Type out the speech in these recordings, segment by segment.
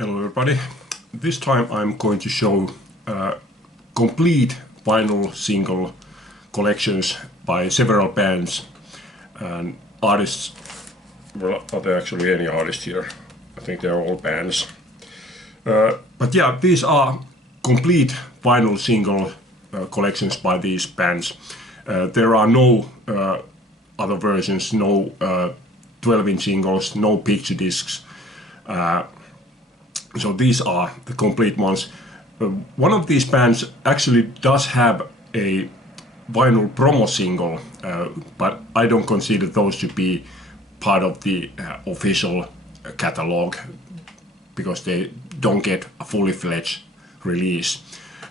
Hello everybody. This time I'm going to show complete vinyl single collections by several bands and artists. Well, are there actually any artists here? I think they're all bands. But yeah, these are complete vinyl single collections by these bands. There are no other versions, no 12-inch singles, no picture discs. So these are the complete ones. One of these bands actually does have a vinyl promo single, but I don't consider those to be part of the official catalog because they don't get a fully fledged release.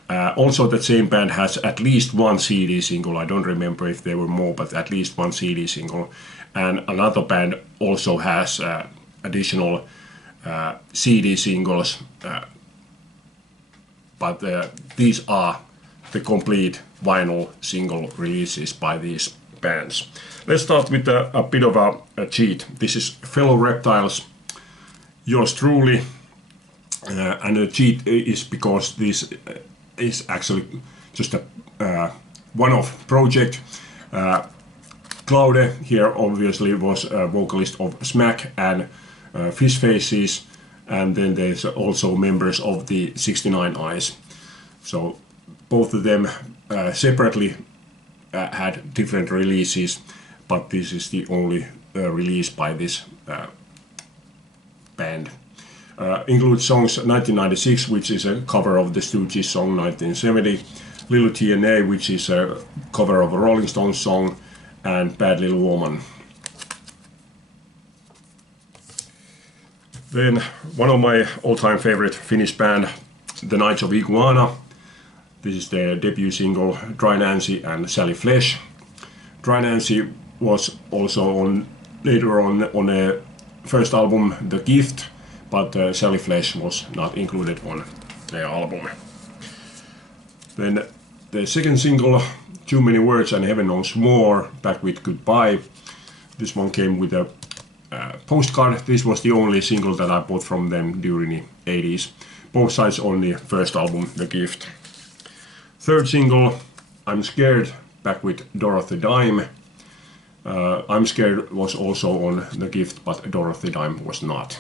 Also, that same band has at least one CD single. I don't remember if there were more, but at least one CD single. And another band also has additional CD singles, but these are the complete vinyl single releases by these bands. Let's start with a bit of a cheat. This is Fellow Reptiles, yours truly, and the cheat is because this is actually just a one-off project. Claude here obviously was a vocalist of Smack and Fish Faces, and then there's also members of the 69 Eyes. So both of them separately had different releases, but this is the only release by this band. Includes songs 1996, which is a cover of the Stooges song 1970, Little TNA, which is a cover of a Rolling Stones song, and Bad Little Woman. Then one of my all-time favorite Finnish band, The Knights of Iguana. This is their debut single, Dry Nancy and Sally Flesh. Dry Nancy was also later on a first album, The Gift, but Sally Flesh was not included on their album. Then the second single, Too Many Words and Heaven Knows More, back with Goodbye. This one came with a postcard. This was the only single that I bought from them during the 80s. Both sides on the first album, The Gift. Third single, I'm Scared, back with Dorothy Dime. I'm Scared was also on The Gift, but Dorothy Dime was not.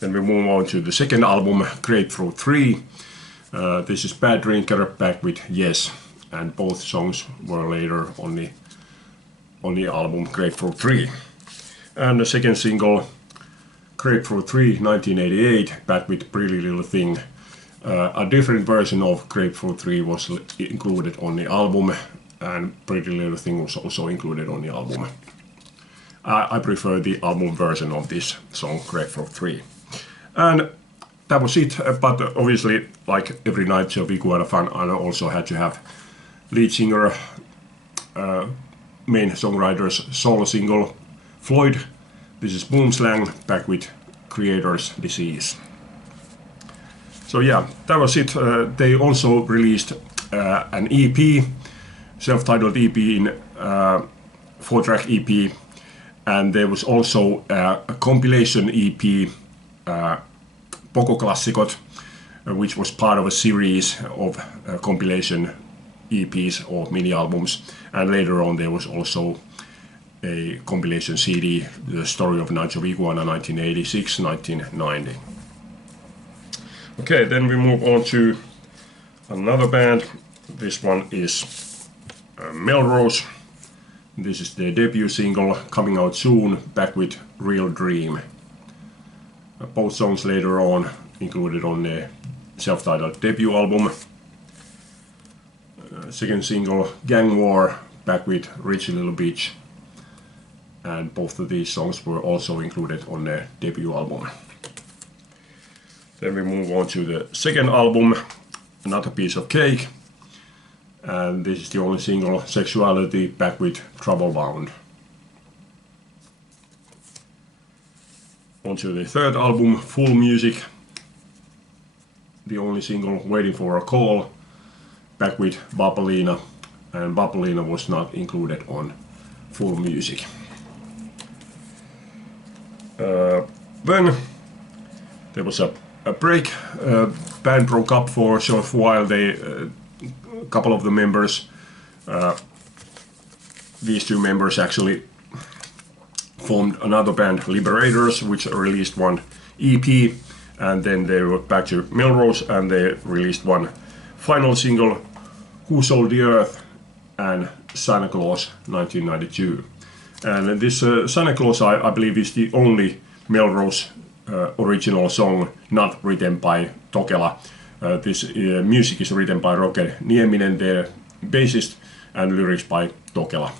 Then we move on to the second album, Grapefruit 3. This is Bad Drinker, back with Yes, and both songs were later on the album Grapefruit 3. And the second single, Grapefruit 3, 1988, back with Pretty Little Thing. A different version of Grapefruit 3 was included on the album, and Pretty Little Thing was also included on the album. I prefer the album version of this song, Grapefruit 3. And that was it, but obviously, like every Knights of Iguana fan, I also had to have lead singer, main songwriter's solo single, Floyd. This is Boomslang, back with Creator's Disease. So yeah, that was it. They also released an EP, self-titled EP in 4-track EP, and there was also a compilation EP, Poco Klassikot, which was part of a series of compilation EPs or mini albums, and later on there was also a compilation CD, The Story of Knights of Iguana 1986-1990. Okay, then we move on to another band. This one is Melrose. This is their debut single, coming out soon, back with Real Dream. Both songs later on included on the self-titled debut album. Second single, Gang War, back with Richie Little Bitch. And both of these songs were also included on their debut album. Then we move on to the second album, Another Piece of Cake. And this is the only single, Sexuality, back with Trouble Bound. On to the third album, Full Music. The only single, Waiting for a Call, back with Bapalina. And Bapalina was not included on Full Music. Then there was a break. Band broke up for a short while. A couple of the members, these two members actually formed another band, Liberators, which released one EP, and then they went back to Melrose and they released one final single, Who Sold the Earth, and Santa Claus 1992. And this Santa Claus, I believe, is the only Melrose original song not written by Tokela. This music is written by Roger Nieminen, their bassist, and lyrics by Tokela.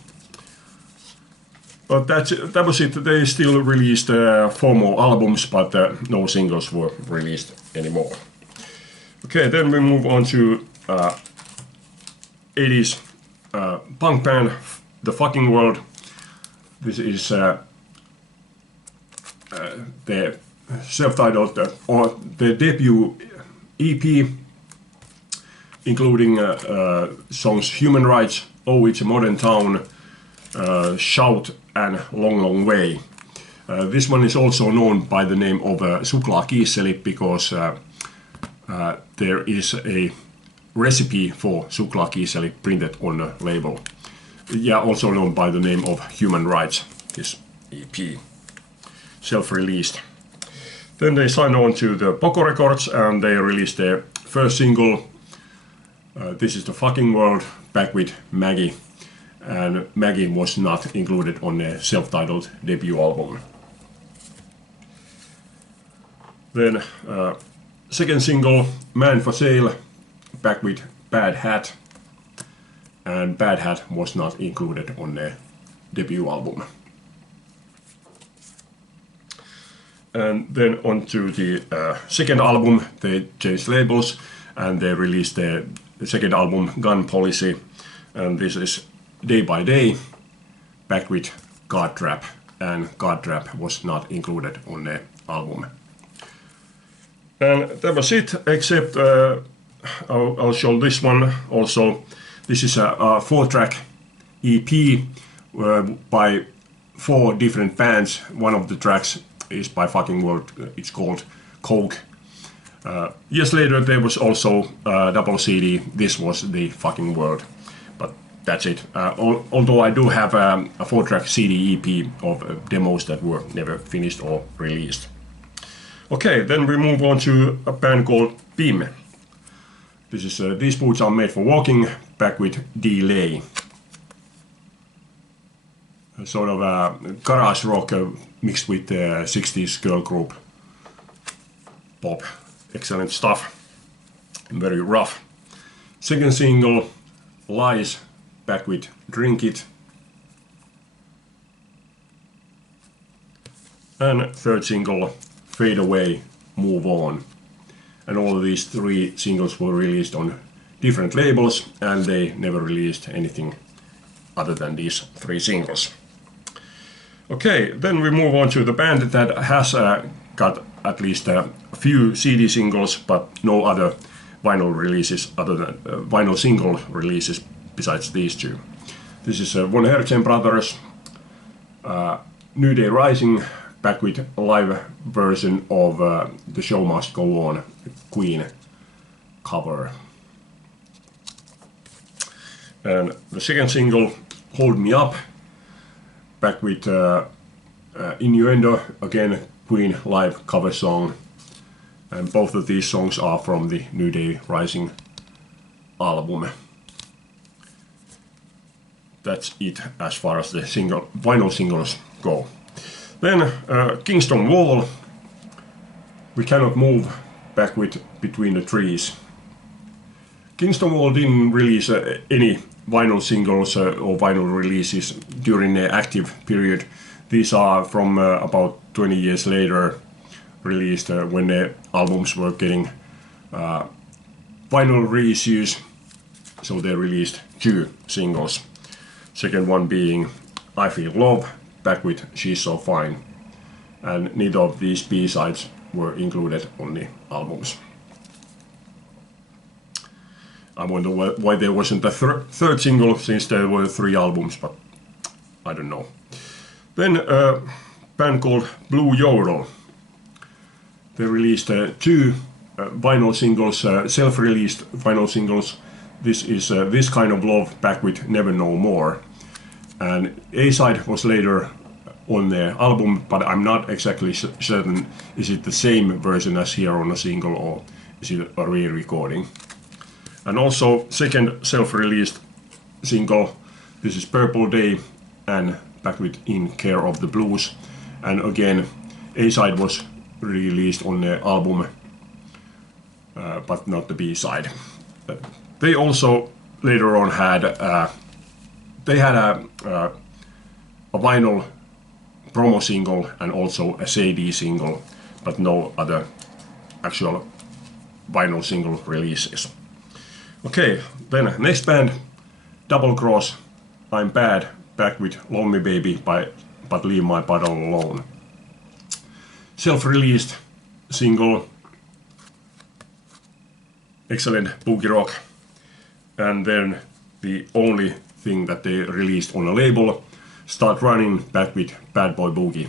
But that was it. They still released 4 more albums, but no singles were released anymore. Okay, then we move on to 80s punk band, The Fucking World. This is their self-titled or their debut EP, including songs Human Rights, Oh It's a Modern Town, Shout, and Long Long Way. This one is also known by the name of Suklaakiisseli because there is a recipe for Suklaakiisseli printed on the label. Yeah, also known by the name of Human Rights, this EP, self-released. Then they signed on to the Poco Records and they released their first single, This is the Fucking World, back with Maggie. And Maggie was not included on the self-titled debut album. Then second single, Man for Sale, back with Bad Hat, and Bad Hat was not included on the debut album. And then on to the second album, they changed labels and they released the second album, Gun Policy, and this is Day by Day, back with God Trap, and God Trap was not included on the album. And that was it, except I'll show this one also. This is a 4-track EP by 4 different bands. One of the tracks is by Fucking World, it's called Coke. Years later there was also a double CD, this was the Fucking World. But that's it. Although I do have a 4-track CD EP of demos that were never finished or released. Okay, then we move on to a band called BIM. This is These Boots Are Made for Walking, back with Delay. A sort of a garage rock mixed with 60s girl group pop. Excellent stuff. Very rough. Second single, Lies, back with Drink It. And third single, Fade Away, Move On. And all of these 3 singles were released on different labels and they never released anything other than these 3 singles. Okay, then we move on to the band that has got at least a few CD singles but no other vinyl releases other than vinyl single releases besides these 2. This is Von Herzen Brothers, New Day Rising, back with a live version of The Show Must Go On, Queen cover. And the second single, Hold Me Up, back with Innuendo, again Queen live cover song. And both of these songs are from the New Day Rising album. That's it as far as the vinyl singles go. Then Kingston Wall, We Cannot Move, back with Between the Trees. Kingston Wall didn't release any vinyl singles or vinyl releases during the active period. These are from about 20 years later released when the albums were getting vinyl reissues. So they released 2 singles. Second one being I Feel Love, back with She's So Fine. And neither of these B-sides were included on the albums. I wonder why there wasn't a third single since there were 3 albums, but I don't know. Then a band called Blue Yodel. They released two vinyl singles, self-released vinyl singles. This is This Kind of Love, back with Never No More. And A-side was later on the album, but I'm not exactly certain is it the same version as here on a single or is it a re-recording. And also second self-released single, this is Purple Day and back with In Care of the Blues. And again, A-side was released on the album, but not the B-side. They also later on had a vinyl promo single and also a CD single, but no other actual vinyl single releases. Okay, then next band, Double Cross, I'm Bad, back with Love Me Baby but Leave My Bottle Alone. Self-released single, excellent boogie rock, and then the only thing that they released on a label, Start Running, back with Bad Boy Boogie.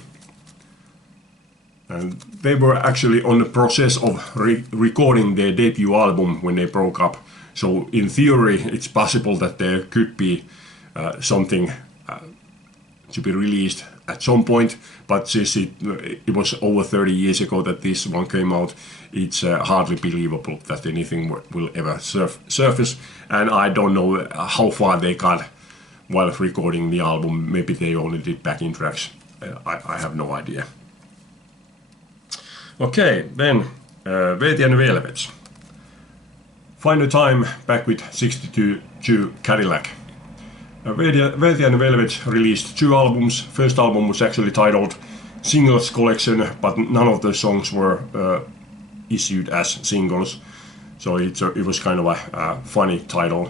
And they were actually on the process of recording their debut album when they broke up. So in theory, it's possible that there could be something to be released at some point, but since it was over 30 years ago that this one came out, it's hardly believable that anything will ever surface. And I don't know how far they got while recording the album. Maybe they only did backing tracks. I have no idea. Okay, then Veeti and the Velvets. Find a Time, back with 62 Cadillac. Veeti and the Velvets released two albums. First album was actually titled Singles Collection, but none of the songs were issued as singles, so it was kind of a funny title.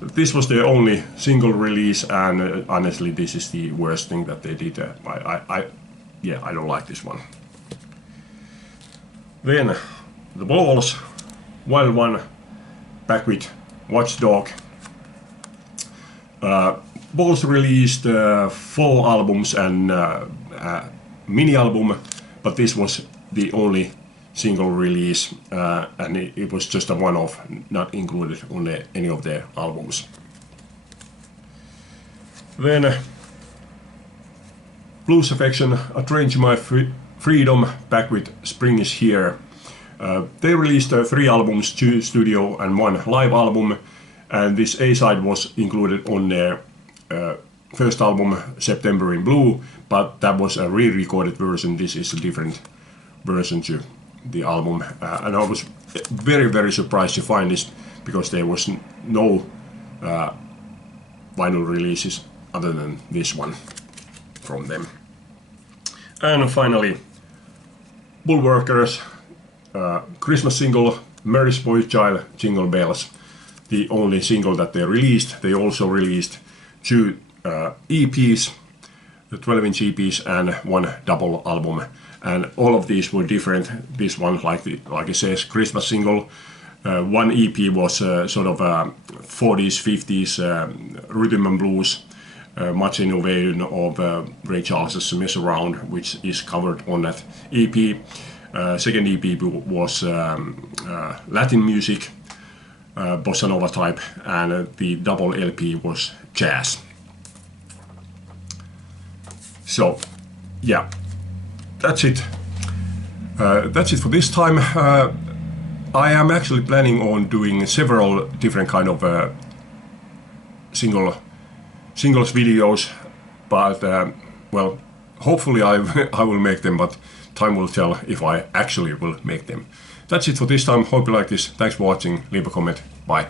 This was their only single release, and honestly, this is the worst thing that they did. I don't like this one. Then the Balls, Wild One, back with Watchdog. Balls released 4 albums and a mini album, but this was the only single release, and it was just a one-off, not included on any of their albums. Then Blues Affection, A Train to My Freedom, back with Spring Is Here. They released 3 albums, 2 studio and 1 live album, and this A-side was included on their first album, September in Blue, but that was a re-recorded version. This is a different version to the album, and I was very surprised to find this, because there was no vinyl releases other than this one from them. And finally, Bullworkers, Christmas single, Mary's Boy Child, Jingle Bells, the only single that they released. They also released 2 EPs, the 12-inch EPs, and 1 double album, and all of these were different. This one, like it says, Christmas single. 1 EP was sort of 40s, 50s rhythm and blues, much in the vein of Ray Charles's Mess Around, which is covered on that EP. Second EP was Latin music, bossa nova type, and the double LP was jazz. So, yeah, that's it. That's it for this time. I am actually planning on doing several different kind of singles videos, but well, hopefully I will make them, but time will tell if I actually will make them. That's it for this time. Hope you like this. Thanks for watching. Leave a comment. Bye.